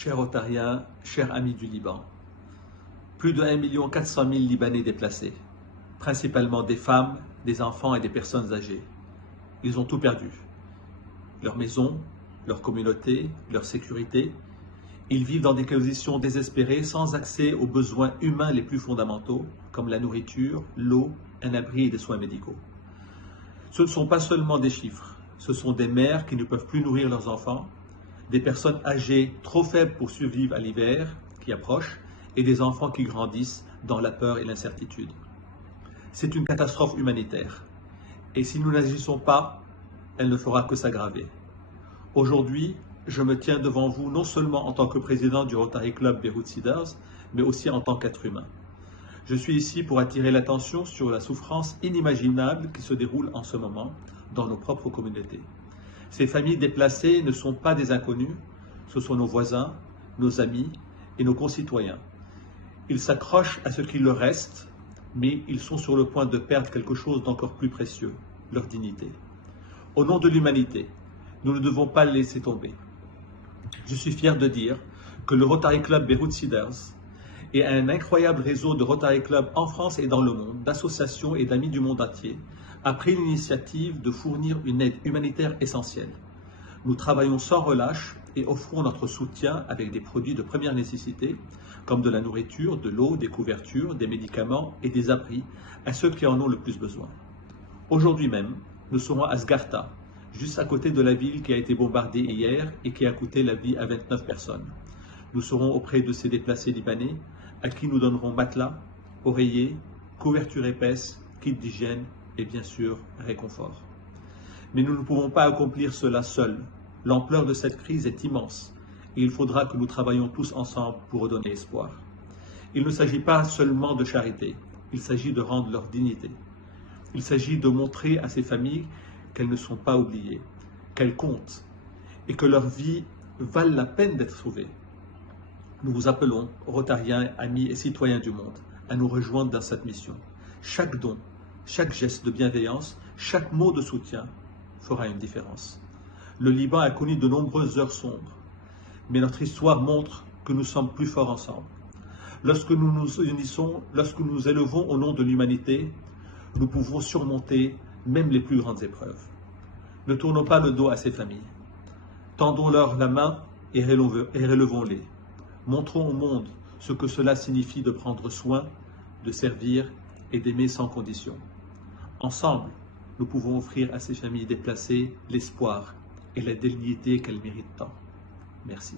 Chers Rotariens, chers amis du Liban, plus de 1 400 000 Libanais déplacés, principalement des femmes, des enfants et des personnes âgées. Ils ont tout perdu. Leur maison, leur communauté, leur sécurité. Ils vivent dans des conditions désespérées, sans accès aux besoins humains les plus fondamentaux, comme la nourriture, l'eau, un abri et des soins médicaux. Ce ne sont pas seulement des chiffres, ce sont des mères qui ne peuvent plus nourrir leurs enfants, des personnes âgées trop faibles pour survivre à l'hiver qui approche et des enfants qui grandissent dans la peur et l'incertitude. C'est une catastrophe humanitaire et si nous n'agissons pas, elle ne fera que s'aggraver. Aujourd'hui, je me tiens devant vous non seulement en tant que président du Rotary Club Beirut Cedars, mais aussi en tant qu'être humain. Je suis ici pour attirer l'attention sur la souffrance inimaginable qui se déroule en ce moment dans nos propres communautés. Ces familles déplacées ne sont pas des inconnus, ce sont nos voisins, nos amis et nos concitoyens. Ils s'accrochent à ce qu'il leur reste, mais ils sont sur le point de perdre quelque chose d'encore plus précieux, leur dignité. Au nom de l'humanité, nous ne devons pas le laisser tomber. Je suis fier de dire que le Rotary Club Beirut Cedars et un incroyable réseau de Rotary Club en France et dans le monde, d'associations et d'amis du monde entier, a pris l'initiative de fournir une aide humanitaire essentielle. Nous travaillons sans relâche et offrons notre soutien avec des produits de première nécessité, comme de la nourriture, de l'eau, des couvertures, des médicaments et des abris à ceux qui en ont le plus besoin. Aujourd'hui même, nous serons à Sgarta, juste à côté de la ville qui a été bombardée hier et qui a coûté la vie à 29 personnes. Nous serons auprès de ces déplacés libanais à qui nous donnerons matelas, oreillers, couvertures épaisses, kits d'hygiène et bien sûr réconfort. Mais nous ne pouvons pas accomplir cela seuls. L'ampleur de cette crise est immense et il faudra que nous travaillions tous ensemble pour redonner espoir. Il ne s'agit pas seulement de charité, il s'agit de rendre leur dignité. Il s'agit de montrer à ces familles qu'elles ne sont pas oubliées, qu'elles comptent et que leur vie valent la peine d'être sauvée. Nous vous appelons, Rotariens, amis et citoyens du monde, à nous rejoindre dans cette mission. Chaque don, chaque geste de bienveillance, chaque mot de soutien fera une différence. Le Liban a connu de nombreuses heures sombres, mais notre histoire montre que nous sommes plus forts ensemble. Lorsque nous nous unissons, lorsque nous nous élevons au nom de l'humanité, nous pouvons surmonter même les plus grandes épreuves. Ne tournons pas le dos à ces familles. Tendons-leur la main et relevons-les. Montrons au monde ce que cela signifie de prendre soin, de servir et d'aimer sans condition. Ensemble, nous pouvons offrir à ces familles déplacées l'espoir et la dignité qu'elles méritent tant. Merci.